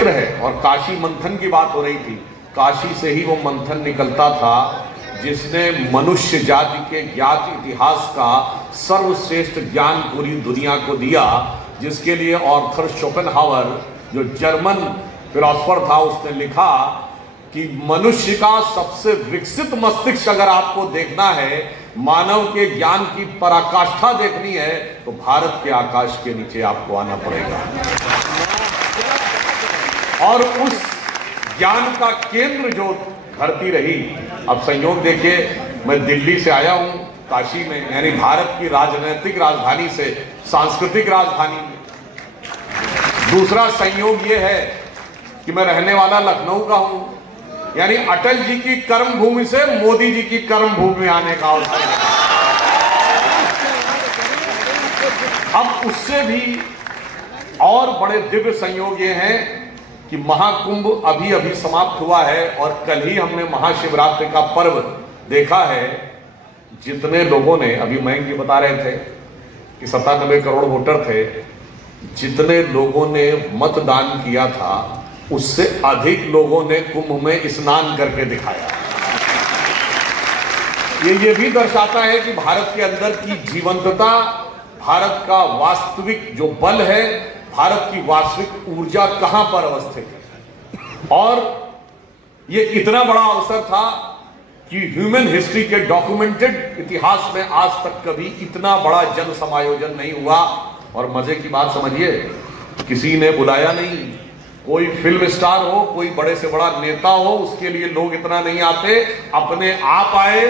क्षेत्र है और काशी मंथन की बात हो रही थी, काशी से ही वो मंथन निकलता था जिसने मनुष्य जाति के ज्ञात इतिहास का सर्वश्रेष्ठ ज्ञान पूरी दुनिया को दिया, जिसके लिए आर्थर शोपेनहावर जो जर्मन फिलोसोफर था उसने लिखा कि मनुष्य का सबसे विकसित मस्तिष्क अगर आपको देखना है, मानव के ज्ञान की पराकाष्ठा देखनी है, तो भारत के आकाश के नीचे आपको आना पड़ेगा। और उस ज्ञान का केंद्र जो धरती रही, अब संयोग देखिए मैं दिल्ली से आया हूं काशी में, यानी भारत की राजनीतिक राजधानी से सांस्कृतिक राजधानी में। दूसरा संयोग यह है कि मैं रहने वाला लखनऊ का हूं, यानी अटल जी की कर्म भूमि से मोदी जी की कर्म भूमि में आने का अवसर। अब उससे भी और बड़े दिव्य संयोग ये हैं कि महाकुंभ अभी अभी समाप्त हुआ है और कल ही हमने महाशिवरात्रि का पर्व देखा है। जितने लोगों ने, अभी मयंक जी बता रहे थे कि 97 करोड़ वोटर थे, जितने लोगों ने मतदान किया था उससे अधिक लोगों ने कुंभ में स्नान करके दिखाया। ये भी दर्शाता है कि भारत के अंदर की जीवंतता, भारत का वास्तविक जो बल है, भारत की वास्तविक ऊर्जा कहां पर अवस्थित है। और ये इतना बड़ा अवसर था कि ह्यूमन हिस्ट्री के डॉक्यूमेंटेड इतिहास में आज तक कभी इतना बड़ा जन समायोजन नहीं हुआ। और मजे की बात समझिए, किसी ने बुलाया नहीं, कोई फिल्म स्टार हो, कोई बड़े से बड़ा नेता हो, उसके लिए लोग इतना नहीं आते, अपने आप आए,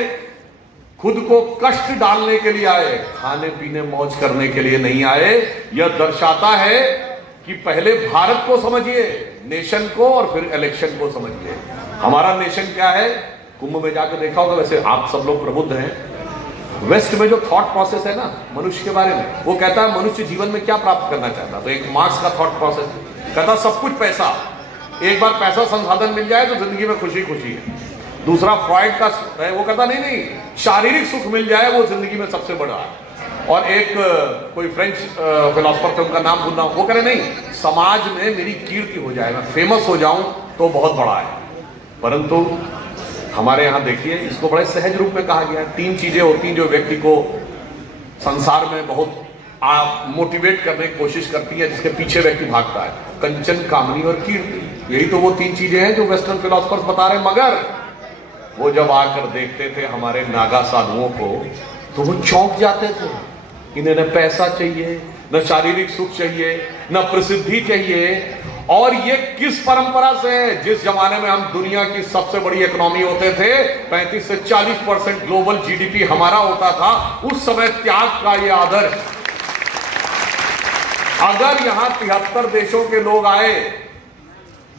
खुद को कष्ट डालने के लिए आए, खाने पीने मौज करने के लिए नहीं आए। यह दर्शाता है कि पहले भारत को समझिए, नेशन को, और फिर इलेक्शन को समझिए। हमारा नेशन क्या है, कुंभ में जाकर देखा होगा, वैसे आप सब लोग प्रबुद्ध हैं। वेस्ट में जो थॉट प्रोसेस है ना मनुष्य के बारे में, वो कहता है मनुष्य जीवन में क्या प्राप्त करना चाहता है। तो एक मार्क्स का थॉट प्रोसेस कहता सब कुछ पैसा, एक बार पैसा संसाधन मिल जाए तो जिंदगी में खुशी खुशी है। दूसरा फ्रॉइड का है, वो कहता नहीं, शारीरिक सुख मिल जाए वो जिंदगी में सबसे बड़ा है। और एक कोई फ्रेंच फिलोसोफर थे, उनका नाम भूल रहा हूं, वो कह रहे नहीं, समाज में मेरी कीर्ति हो जाए, मैं फेमस हो जाऊं तो बहुत बड़ा है। परंतु हमारे यहां देखिए, इसको बड़े सहज रूप में कहा गया है। 3 चीजें होती हैं जो व्यक्ति को संसार में बहुत मोटिवेट करने की कोशिश करती है, जिसके पीछे व्यक्ति भागता है, कंचन, कामनी और कीर्ति। यही तो वो 3 चीजें हैं जो वेस्टर्न फिलोसफर्स बता रहे हैं। मगर वो जब आकर देखते थे हमारे नागा साधुओं को, तो वो चौंक जाते थे। इन्हें न पैसा चाहिए, न शारीरिक सुख चाहिए, न प्रसिद्धि चाहिए। और ये किस परंपरा से है? जिस जमाने में हम दुनिया की सबसे बड़ी इकोनॉमी होते थे, 35 से 40% ग्लोबल जीडीपी हमारा होता था, उस समय त्याग का ये आदर्श। अगर यहां 73 देशों के लोग आए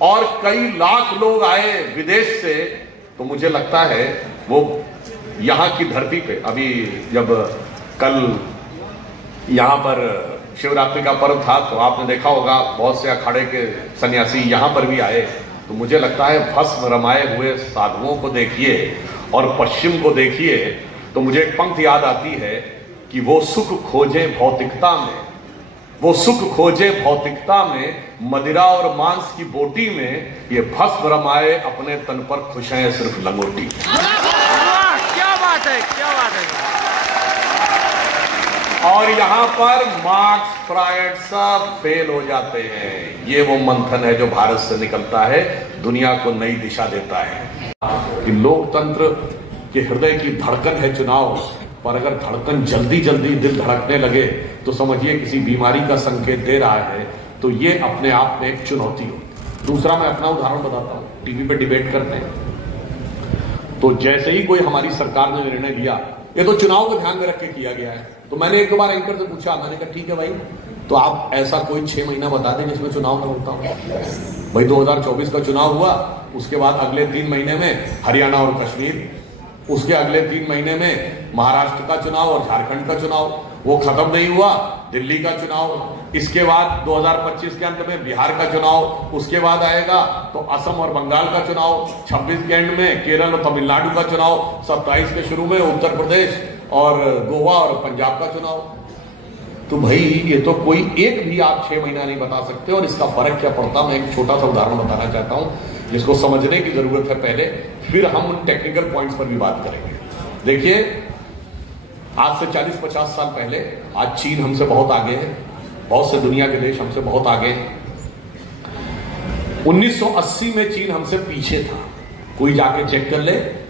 और कई लाख लोग आए विदेश से, तो मुझे लगता है वो यहां की धरती पे, अभी जब कल यहां पर शिवरात्रि का पर्व था तो आपने देखा होगा बहुत से अखाड़े के सन्यासी यहां पर भी आए। तो मुझे लगता है भस्म रमाए हुए साधुओं को देखिए और पश्चिम को देखिए, तो मुझे एक पंक्ति याद आती है कि वो सुख खोजे भौतिकता में, वो सुख खोजे भौतिकता में, मदिरा और मांस की बोटी में, ये भस्म रमाए अपने तन पर खुश हैं सिर्फ लंगोटी। क्या बात है, क्या बात है। और यहां पर मार्क्स, फ्रायड सब फेल हो जाते हैं। ये वो मंथन है जो भारत से निकलता है, दुनिया को नई दिशा देता है। कि लोकतंत्र के हृदय की धड़कन है चुनाव, पर अगर धड़कन जल्दी जल्दी दिल धड़कने लगे तो समझिए किसी बीमारी का संकेत दे रहा है। तो ये अपने आप में एक चुनौती हो। दूसरा मैं अपना उदाहरण बताता हूं, टीवी पे डिबेट करते हैं, तो जैसे ही कोई हमारी सरकार ने निर्णय लिया, ये तो चुनाव को ध्यान में रख के किया गया है, तो मैंने एक बार एंकर से पूछा, मैंने कहा ठीक है भाई, तो आप ऐसा कोई 6 महीना बता दें जिसमें चुनाव ना होता हो। भाई 2024 का चुनाव हुआ, उसके बाद अगले 3 महीने में हरियाणा और कश्मीर, उसके अगले 3 महीने में महाराष्ट्र का चुनाव और झारखंड का चुनाव, वो खत्म नहीं हुआ, दिल्ली का चुनाव, इसके बाद 2025 के अंत में बिहार का चुनाव, उसके बाद आएगा तो असम और बंगाल का चुनाव, 26 के एंड में केरल और तमिलनाडु का चुनाव, 27 के शुरू में उत्तर प्रदेश और गोवा और पंजाब का चुनाव। तो भाई ये तो कोई एक भी आप 6 महीना नहीं बता सकते। और इसका फर्क क्या पड़ता, मैं एक छोटा सा उदाहरण बताना चाहता हूं जिसको समझने की जरूरत है पहले, फिर हम उन टेक्निकल पॉइंट्स पर भी बात करेंगे। देखिए, आज से 40-50 साल पहले आज चीन हमसे बहुत आगे है, बहुत से दुनिया के देश हमसे बहुत आगे हैं। 1980 में चीन हमसे पीछे था, कोई जाके चेक कर ले।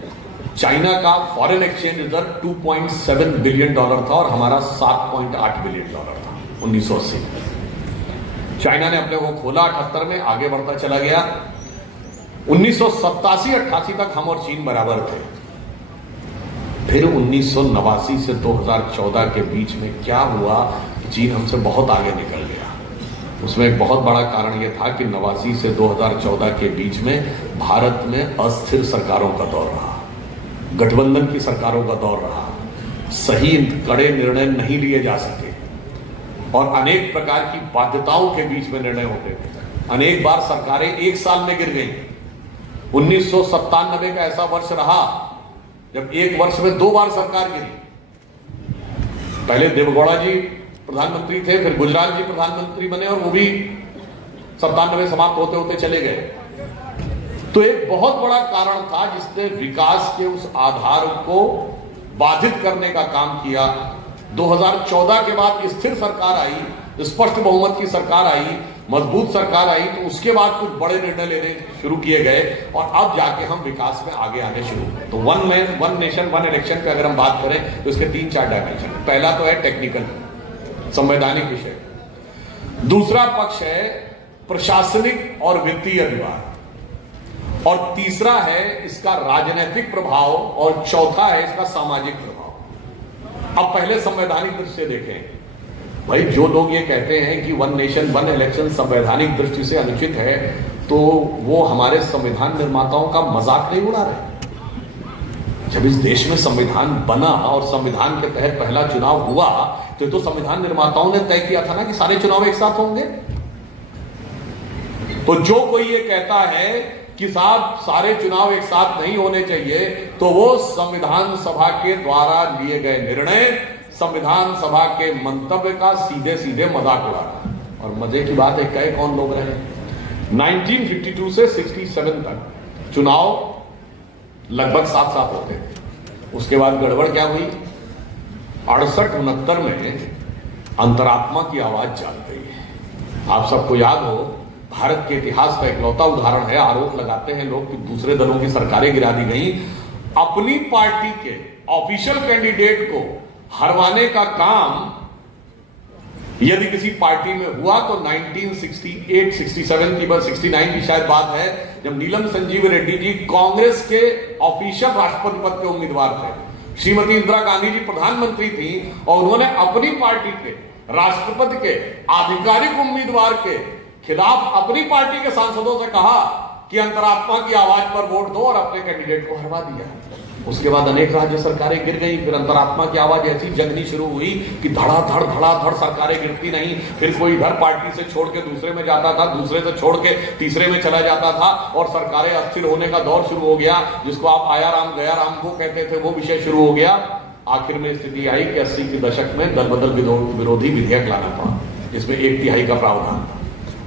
चाइना का फॉरेन एक्सचेंज रिजर्व $2.7 बिलियन था और हमारा $7.8 बिलियन था 1980 में। चाइना ने अपने को खोला 78 में, आगे बढ़ता चला गया। 1987-88 तक हम और चीन बराबर थे। फिर 1989 से 2014 के बीच में क्या हुआ, चीन हमसे बहुत आगे निकल गया। उसमें एक बहुत बड़ा कारण यह था कि 89 से 2014 के बीच में भारत में अस्थिर सरकारों का दौर रहा, गठबंधन की सरकारों का दौर रहा, सही कड़े निर्णय नहीं लिए जा सके और अनेक प्रकार की बाध्यताओं के बीच में निर्णय होते थे। अनेक बार सरकारें एक साल में गिर गई। 1997 का ऐसा वर्ष रहा जब एक वर्ष में 2 बार सरकार गिरी। पहले देवेगौड़ा जी प्रधानमंत्री थे, फिर गुजराल जी प्रधानमंत्री बने और वो भी 97 समाप्त होते होते चले गए। तो एक बहुत बड़ा कारण था जिसने विकास के उस आधार को बाधित करने का काम किया। 2014 के बाद स्थिर सरकार आई, स्पष्ट बहुमत की सरकार आई, मजबूत सरकार आई, तो उसके बाद कुछ बड़े निर्णय लेने शुरू किए गए और अब जाके हम विकास में आगे आगे शुरू हुए। तो one man one nation one election पे अगर हम बात करें तो इसके 3-4 डायमेंशन। पहला तो है टेक्निकल, संवैधानिक विषय। दूसरा पक्ष है प्रशासनिक और वित्तीय अधिकार, और तीसरा है इसका राजनीतिक प्रभाव, और चौथा है इसका सामाजिक प्रभाव। अब पहले संवैधानिक दृष्टि से देखें। भाई, जो लोग ये कहते हैं कि वन नेशन वन इलेक्शन संवैधानिक दृष्टि से अनुचित है, तो वो हमारे संविधान निर्माताओं का मजाक नहीं उड़ा रहे। जब इस देश में संविधान बना और संविधान के तहत पहला चुनाव हुआ तो संविधान निर्माताओं ने तय किया था ना कि सारे चुनाव एक साथ होंगे। तो जो कोई ये कहता है कि साहब सारे चुनाव एक साथ नहीं होने चाहिए, तो वो संविधान सभा के द्वारा लिए गए निर्णय, संविधान सभा के मंतव्य का सीधे सीधे मजाक उड़ा रहा है। और मजे की बात है, कई कौन लोग रहे। 1952 से 67 तक चुनाव लगभग साथ साथ होते थे। उसके बाद गड़बड़ क्या हुई, 68-69 में अंतरात्मा की आवाज जाग गई है। आप सबको याद हो, भारत के इतिहास का इकलौता उदाहरण है, आरोप लगाते हैं लोग कि दूसरे दलों की सरकारें गिरा दी गई, अपनी पार्टी के ऑफिशियल कैंडिडेट को हरवाने का काम यदि किसी पार्टी में हुआ तो 1968-67 की बात, 69 की शायद बात है, जब नीलम संजीव रेड्डी जी कांग्रेस के ऑफिशियल राष्ट्रपति पद के उम्मीदवार थे। श्रीमती इंदिरा गांधी जी प्रधानमंत्री थी और उन्होंने अपनी पार्टी के राष्ट्रपति के आधिकारिक उम्मीदवार के खिलाफ अपनी पार्टी के सांसदों से कहा कि अंतरात्मा की आवाज पर वोट दो और अपने कैंडिडेट को हरवा दिया। उसके बाद अनेक राज्य सरकारें गिर गई। फिर अंतरात्मा की आवाज ऐसी जगनी शुरू हुई कि धड़ाधड़ सरकारें गिरती नहीं। फिर कोई इधर पार्टी से छोड़ के दूसरे में जाता था, दूसरे से छोड़ के तीसरे में चला जाता था और सरकारें अस्थिर होने का दौर शुरू हो गया, जिसको आप आया राम गया राम को कहते थे, वो विषय शुरू हो गया। आखिर में स्थिति आई कि 80 के दशक में दल बदल विरोधी विधेयक लाना पड़ा, जिसमें 1/3 का प्रावधान था।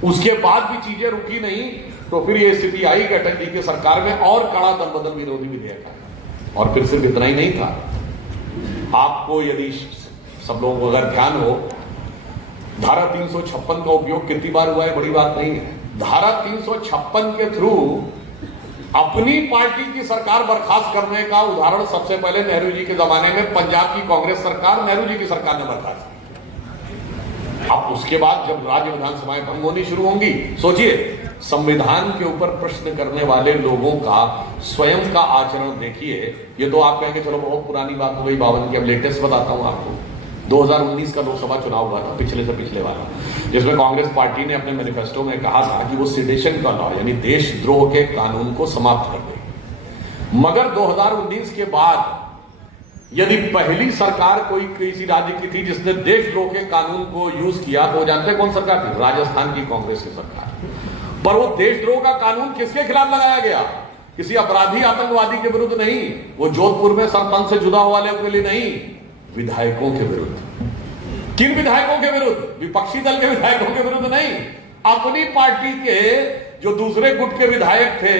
उसके बाद भी चीजें रुकी नहीं, तो फिर ये स्थिति आई कि अटल जी की सरकार में और कड़ा दल बदल विरोधी विधेयक आया। और फिर सिर्फ इतना ही नहीं था। आपको यदि सब लोगों को अगर ध्यान हो, धारा 356 का उपयोग कितनी बार हुआ है, बड़ी बात नहीं है। धारा 356 के थ्रू अपनी पार्टी की सरकार बर्खास्त करने का उदाहरण सबसे पहले नेहरू जी के जमाने में पंजाब की कांग्रेस सरकार, नेहरू जी की सरकार ने बर्खास्त की। अब उसके बाद जब राज्य विधानसभाएं भंग होनी शुरू होंगी, सोचिए संविधान के ऊपर प्रश्न करने वाले लोगों का स्वयं का आचरण देखिए। ये तो आप कहेंगे चलो बहुत पुरानी बात हो गई 52 की, अब लेटेस्ट बताता हूं आपको। 2019 का लोकसभा चुनाव हुआ था, पिछले से पिछले वाला, जिसमें कांग्रेस पार्टी ने अपने मैनिफेस्टो में कहा था कि वो सेडेशन का लॉ यानी देशद्रोह के कानून को समाप्त कर देगी। मगर 2019 के बाद यदि पहली सरकार कोई किसी राज्य की थी जिसने देशद्रोह के कानून को यूज किया, तो जानते कौन सरकार थी? राजस्थान की कांग्रेस की सरकार। पर वो देशद्रोह का कानून किसके खिलाफ लगाया गया? किसी अपराधी आतंकवादी के विरुद्ध नहीं, वो जोधपुर में सरपंच से जुदा हुआ वाले के लिए नहीं, विधायकों के विरुद्ध। किन विधायकों के विरुद्ध? विपक्षी दल के विधायकों के विरुद्ध नहीं, अपनी पार्टी के जो दूसरे गुट के विधायक थे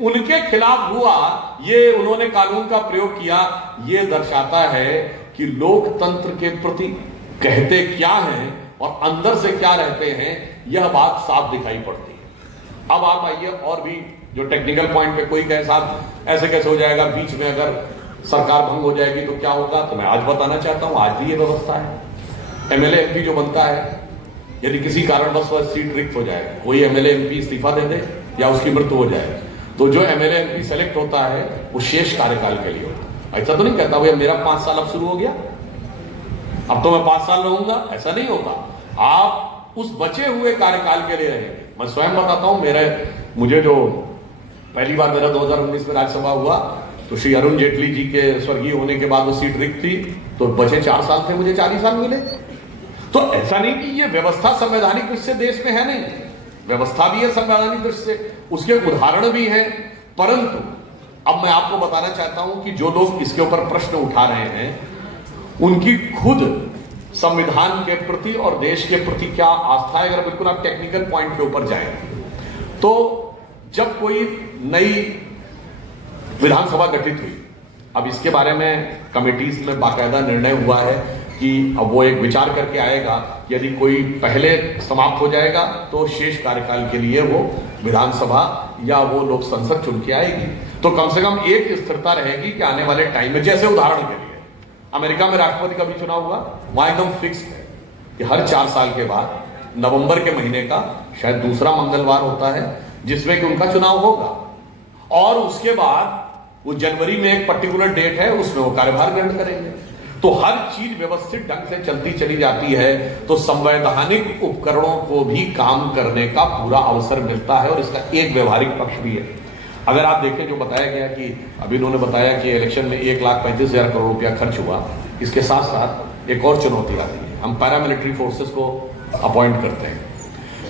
उनके खिलाफ हुआ। ये उन्होंने कानून का प्रयोग किया। ये दर्शाता है कि लोकतंत्र के प्रति कहते क्या हैं और अंदर से क्या रहते हैं, यह बात साफ दिखाई पड़ती है। अब आप आइए और भी जो टेक्निकल पॉइंट पे कोई कहे साहब ऐसे कैसे हो जाएगा, बीच में अगर सरकार भंग हो जाएगी तो क्या होगा, तो मैं आज बताना चाहता हूं, आज भी ये व्यवस्था है। एमएलए एमपी जो बनता है, यदि किसी कारणवश वह सीट रिक्त हो जाए, कोई एमएलए एमपी इस्तीफा दे दे या उसकी मृत्यु हो जाए, तो जो एमएलए एमपी सेलेक्ट होता है वो शेष कार्यकाल के लिए होता है। ऐसा तो नहीं कहता भैया मेरा 5 साल अब शुरू हो गया, अब तो मैं 5 साल रहूंगा, ऐसा नहीं होता। आप उस बचे हुए कार्यकाल के लिए रहेंगे। मैं स्वयं बताता हूं, मुझे जो पहली बार मेरा 2019 में राज्यसभा हुआ तो श्री अरुण जेटली जी के स्वर्गीय होने के बाद वो सीट रिक्त थी, तो बचे 4 साल थे, मुझे 4 ही साल मिले। तो ऐसा नहीं कि ये व्यवस्था संवैधानिक दृष्टि से देश में है, नहीं, व्यवस्था भी है संवैधानिक दृष्टि से, उसके उदाहरण भी हैं। परंतु अब मैं आपको बताना चाहता हूं कि जो लोग इसके ऊपर प्रश्न उठा रहे हैं उनकी खुद संविधान के प्रति और देश के प्रति क्या आस्था है। अगर बिल्कुल आप टेक्निकल पॉइंट के ऊपर जाएं तो जब कोई नई विधानसभा गठित हुई, अब इसके बारे में कमेटीज में बाकायदा निर्णय हुआ है कि अब वो एक विचार करके आएगा, यदि कोई पहले समाप्त हो जाएगा तो शेष कार्यकाल के लिए वो विधानसभा या वो लोक संसद चुन के आएगी, तो कम से कम एक स्थिरता रहेगी कि आने वाले टाइम में, जैसे उदाहरण के लिए अमेरिका में राष्ट्रपति का भी चुनाव हुआ, वहां एकदम फिक्स्ड है कि हर 4 साल के बाद नवंबर के महीने का शायद दूसरा मंगलवार होता है जिसमें कि उनका चुनाव होगा, और उसके बाद वो जनवरी में एक पर्टिकुलर डेट है उसमें वो कार्यभार ग्रहण करेंगे। तो हर चीज व्यवस्थित ढंग से चलती चली जाती है, तो संवैधानिक उपकरणों को भी काम करने का पूरा अवसर मिलता है, और इसका एक व्यवहारिक पक्ष भी है। अगर आप देखें जो बताया गया कि अभी उन्होंने बताया कि इलेक्शन में 1,35,000 करोड़ रुपया खर्च हुआ, इसके साथ साथ एक और चुनौती आती है, हम पैरामिलिट्री फोर्सेस को अपॉइंट करते हैं।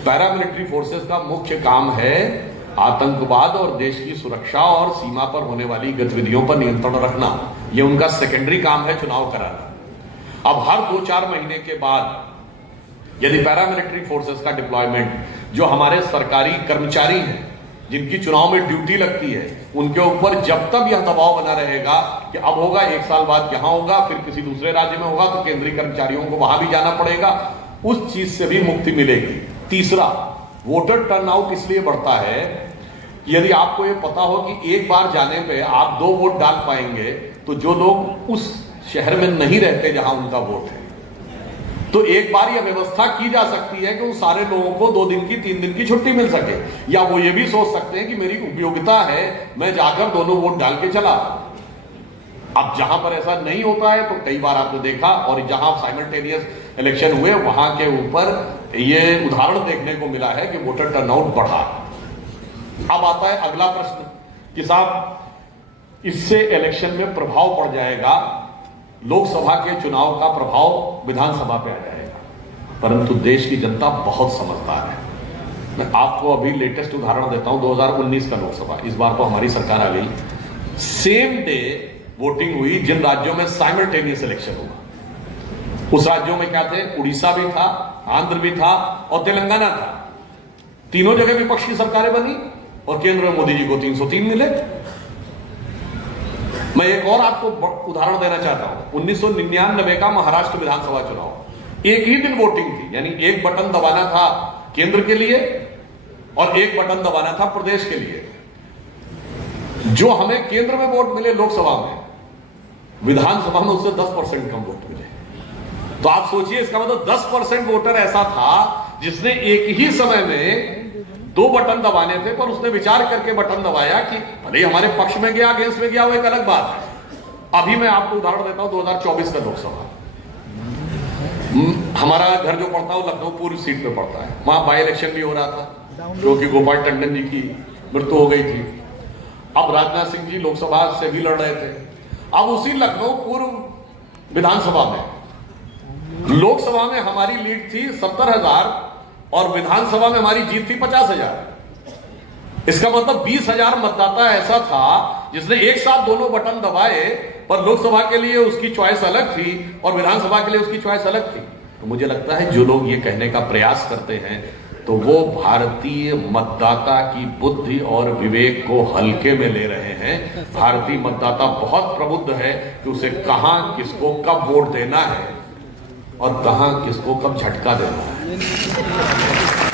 पैरामिलिट्री फोर्सेस का मुख्य काम है आतंकवाद और देश की सुरक्षा और सीमा पर होने वाली गतिविधियों पर नियंत्रण रखना, यह उनका सेकेंडरी काम है, चुनाव कराना। अब हर 2-4 महीने के बाद यदि पैरामिलिट्री फोर्सेस का डिप्लॉयमेंट, जो हमारे सरकारी कर्मचारी हैं जिनकी चुनाव में ड्यूटी लगती है, उनके ऊपर जब तक यह दबाव बना रहेगा कि अब होगा 1 साल बाद यहां होगा, फिर किसी दूसरे राज्य में होगा, तो केंद्रीय कर्मचारियों को वहां भी जाना पड़ेगा, उस चीज से भी मुक्ति मिलेगी। तीसरा, वोटर टर्नआउट इसलिए बढ़ता है कि यदि आपको यह पता हो कि एक बार जाने पे आप 2 वोट डाल पाएंगे, तो जो लोग उस शहर में नहीं रहते जहां उनका वोट है, तो एक बार यह व्यवस्था की जा सकती है कि उन सारे लोगों को 2 दिन की 3 दिन की छुट्टी मिल सके, या वो ये भी सोच सकते हैं कि मेरी उपयोगिता है, मैं जाकर दोनों वोट डाल के चला। अब जहां पर ऐसा नहीं होता है तो कई बार आपने देखा, और जहां साइमल्टेनियस इलेक्शन हुए वहां के ऊपर यह उदाहरण देखने को मिला है कि वोटर टर्नआउट बढ़ा। अब आता है अगला प्रश्न कि साहब इससे इलेक्शन में प्रभाव पड़ जाएगा, लोकसभा के चुनाव का प्रभाव विधानसभा पे आ जाएगा, परंतु देश की जनता बहुत समझदार है। मैं आपको अभी लेटेस्ट उदाहरण देता हूं, 2019 का लोकसभा, इस बार तो हमारी सरकार आ गई, सेम डे वोटिंग हुई जिन राज्यों में साइमल्टेनियस इलेक्शन हुआ। उस राज्यों में क्या थे, उड़ीसा भी था, आंध्र भी था और तेलंगाना था। तीनों जगह विपक्ष की सरकारें बनी और केंद्र में मोदी जी को 303 मिले। मैं एक और आपको उदाहरण देना चाहता हूं, 1999 का महाराष्ट्र विधानसभा चुनाव, एक ही दिन वोटिंग थी, यानी एक बटन दबाना था केंद्र के लिए और एक बटन दबाना था प्रदेश के लिए। जो हमें केंद्र में वोट मिले लोकसभा में, विधानसभा में उससे 10% कम वोट मिले। तो आप सोचिए, इसका मतलब 10% वोटर ऐसा था जिसने एक ही समय में 2 बटन दबाने थे, पर उसने विचार करके बटन दबाया कि भले हमारे पक्ष में गया, अगेंस्ट में गया, वो एक अलग बात है। अभी मैं आपको उदाहरण देता हूं, 2024 का लोकसभा, हमारा घर जो पड़ता है वो लखनऊ पूर्व सीट पे पड़ता है, वहां बाई इलेक्शन भी हो रहा था क्योंकि गोपाल टंडन जी की मृत्यु हो गई थी। अब राजनाथ सिंह जी लोकसभा से भी लड़ रहे थे। अब उसी लखनऊ पूर्व विधानसभा में, लोकसभा में हमारी लीड थी 70,000 और विधानसभा में हमारी जीत थी 50,000। इसका मतलब 20,000 मतदाता ऐसा था जिसने एक साथ दोनों बटन दबाए, पर लोकसभा के लिए उसकी चॉइस अलग थी और विधानसभा के लिए उसकी चॉइस अलग थी। तो मुझे लगता है जो लोग ये कहने का प्रयास करते हैं तो वो भारतीय मतदाता की बुद्धि और विवेक को हल्के में ले रहे हैं। भारतीय मतदाता बहुत प्रबुद्ध है कि उसे कहां किसको कब वोट देना है और कहां किसको कब झटका देना है।